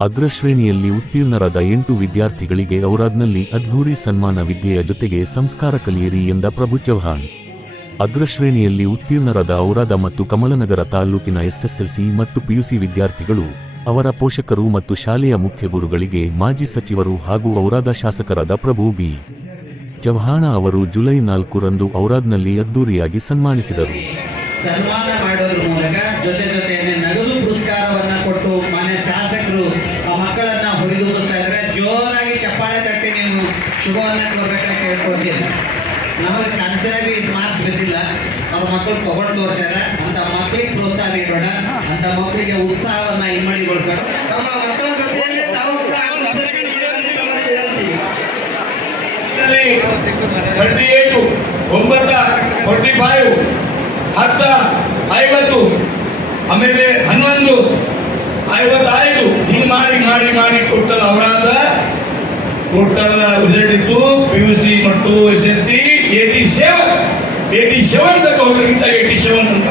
ಅಗ್ರಶ್ರೇಣಿಯಲ್ಲಿ ಉತ್ತೀರ್ಣರಾದ ಎಂಟು ವಿದ್ಯಾರ್ಥಿಗಳಿಗೆ ಔರಾದ್ನಲ್ಲಿ ಅದ್ಧೂರಿ ಸನ್ಮಾನ ವಿದ್ಯೆಯ ಜೊತೆಗೆ ಸಂಸ್ಕಾರ ಕಲಿಯಿರಿ ಎಂದ ಪ್ರಭು ಚೌಹಾಣ್ ಅಗ್ರಶ್ರೇಣಿಯಲ್ಲಿ ಉತ್ತೀರ್ಣರಾದ ಔರಾದ ಮತ್ತು ಕಮಲನಗರ ತಾಲೂಕಿನ ಎಸ್ಎಸ್ಎಲ್ಸಿ ಮತ್ತು ಪಿಯುಸಿ ವಿದ್ಯಾರ್ಥಿಗಳು, ಅವರ ಪೋಷಕರು ಮತ್ತು ಶಾಲೆಯ ಮುಖ್ಯ ಗುರುಗಳಿಗೆ ಮಾಜಿ ಸಚಿವರು ಹಾಗೂ ಔರಾದ ಶಾಸಕರಾದ ಪ್ರಭು ಬಿ. ಚೌಹಾಣ ಅವರು ಜುಲೈ ನಾಲ್ಕರಂದು ಔರಾದ್ನಲ್ಲಿ ಅದ್ದೂರಿಯಾಗಿ ಸನ್ಮಾನಿಸಿದರು. ಶುಭವನ್ನ ಕೋರ್ಬೇಕಾಗಿ ಕೇಳ್ಕೊಳ್ತೀನಿ. ನಮಗೆ ಕನಸಿನಾಗಿ ಮಾರ್ಕ್ಸ್ ಬಿದ್ದಿಲ್ಲ. ಅವ್ರ ಮಕ್ಕಳು ತಗೊಂಡು ತೋರಿಸ್ಯಾರ. ಅಂತ ಮಕ್ಕಳಿಗೆ ಪ್ರೋತ್ಸಾಹ ನೀಡೋಣ ಅಂತ ಮಕ್ಕಳಿಗೆ ಉತ್ಸಾಹವನ್ನ ಇಮ್ಮಡಿಗೊಳಿಸೋಣ ನಮ್ಮ ಮಕ್ಕಳ ಜೊತೆಯಲ್ಲಿ ತಾವು ಕೂಡ ಥರ್ಟಿ ಏಟು ಒಂಬತ್ತ ಫೋರ್ಟಿ ಫೈವ್ ಹತ್ತ, ಐವತ್ತು, ಆಮೇಲೆ ಹನ್ನೊಂದು ಐವತ್ತೈದು ಹಿಂಗೆ ಮಾಡಿ ಮಾಡಿ ಮಾಡಿ ಟೋಟಲ್ ಅವರಾದ ಟೋಟಲ್ ರಿಸಲ್ಟ್ ಇತ್ತು ಪಿ ಯು ಸಿ ಮತ್ತು S L C eighty seven eighty seven ತನಕ ಹೋಗಿ ಏಟಿ ಸೆವೆನ್ ಅಂತ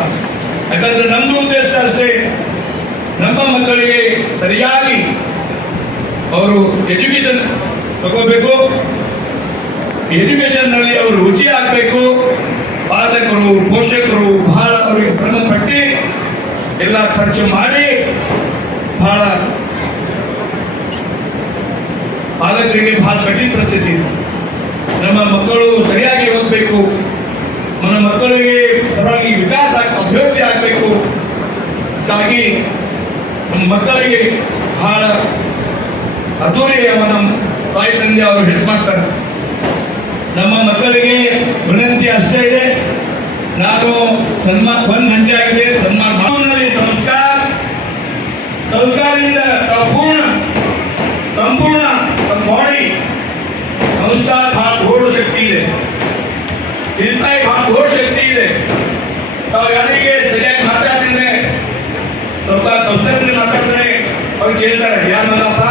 ಯಾಕಂದ್ರೆ ನಮ್ದು ಉದ್ದೇಶ ಅಷ್ಟೇ, ನಮ್ಮ ಮಕ್ಕಳಿಗೆ ಸರಿಯಾಗಿ ಅವರು ಎಜುಕೇಶನ್ ತಗೋಬೇಕು. ಎಜುಕೇಶನ್ನಲ್ಲಿ ಅವರು ರುಚಿ ಆಗಬೇಕು. ಪಾಲಕರು, ಪೋಷಕರು ಬಹಳ ಅವರಿಗೆ ಶ್ರಮ ಪಟ್ಟಿ ಎಲ್ಲ ಖರ್ಚು ಮಾಡಿ ಬಹಳ ಪಾಲಕರಿಗೆ ಬಹಳ ಕಠಿಣ ಪರಿಸ್ಥಿತಿ. ನಮ್ಮ ಮಕ್ಕಳು ಸರಿಯಾಗಿ ಓದಬೇಕು. ನಮ್ಮ ಮಕ್ಕಳಿಗೆ ಸರಿಯಾಗಿ ವಿಕಾಸ ಅಭಿವೃದ್ಧಿ ಆಗಬೇಕು. ಹಾಗಾಗಿ ನಮ್ಮ ಮಕ್ಕಳಿಗೆ ಬಹಳ ಅದ್ದೂರಿ ನಮ್ಮ ತಾಯಿ ತಂದೆ ಅವರು ಹೆಲ್ಪ್ ಮಾಡ್ತಾರೆ. ನಮ್ಮ ಮಕ್ಕಳಿಗೆ ವಿನಂತಿ ಅಷ್ಟೇ ಇದೆ. ನಾನು ಸನ್ಮಾನ ಒಂದು ಗಂಟೆ ಆಗಿದೆ. ಸನ್ಮಾನ ಸಂಸ್ಕಾರ. ಸಂಸ್ಕಾರದಿಂದ ಪೂರ್ಣ ಸಂಸ್ಕಾರ ಬಹಳ ಘೋರ ಶಕ್ತಿ ಇದೆ ಇಂತಾಯಿ ಬಹಳ ಘೋರ ಶಕ್ತಿ ಇದೆ ತಾವು ಯಾರಿಗೆ ಸರಿಯಾಗಿ ಮಾತಾಡಿದ್ರೆ ಸ್ವಲ್ಪ ಸಂಸ್ಥೆ ಮಾತಾಡಿದ್ರೆ ಅವ್ರು ಕೇಳ್ತಾರೆ ಯಾರು ಮಗಪ್ಪ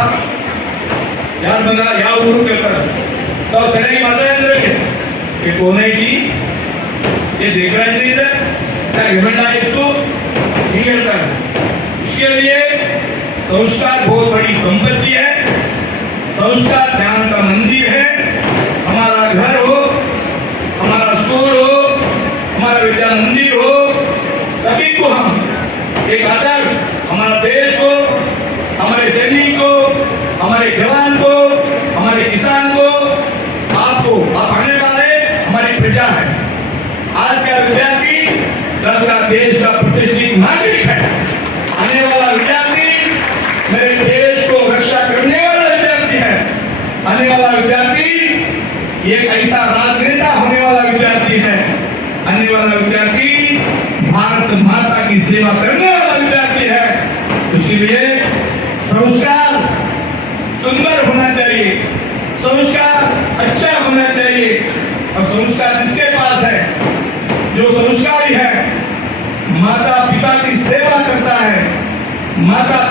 ಯಾರು ಮಗ ಯಾವ ಊರು ಕೇಳ್ತಾರೆ ತಾವು ಸರಿಯಾಗಿ ಮಾತಾಡಿದ್ರೆ ये कौन है जी ये देख रहा है इधर क्या घमंड है इसको नहीं करता है उसके लिए संस्कार बहुत बड़ी संपत्ति है संस्कार ज्ञान विद्या मंदिर हो, सभी को हम एक आदर, हमारा देश को, हमारे सैनिक को, हमारे जवान को, हमारे किसान को, आपको, आप आने वाले, हमारी प्रजा है। आज का विद्यार्थी कल का देश का प्रतिष्ठित नागरिक है। आने वाला विद्यार्थी, मेरे देश को रक्षा करने वाला विद्यार्थी है। आने वाला विद्यार्थी, एक ऐसा राजनेता होने वाला विद्यार्थी है आने वाला विद्यार्थी भारत माता की सेवा करने वाला विद्यार्थी है इसीलिए संस्कार सुंदर होना चाहिए। संस्कार अच्छा होना चाहिए। और संस्कार जिसके पास है? जो संस्कारी है माता पिता की सेवा करता है। माता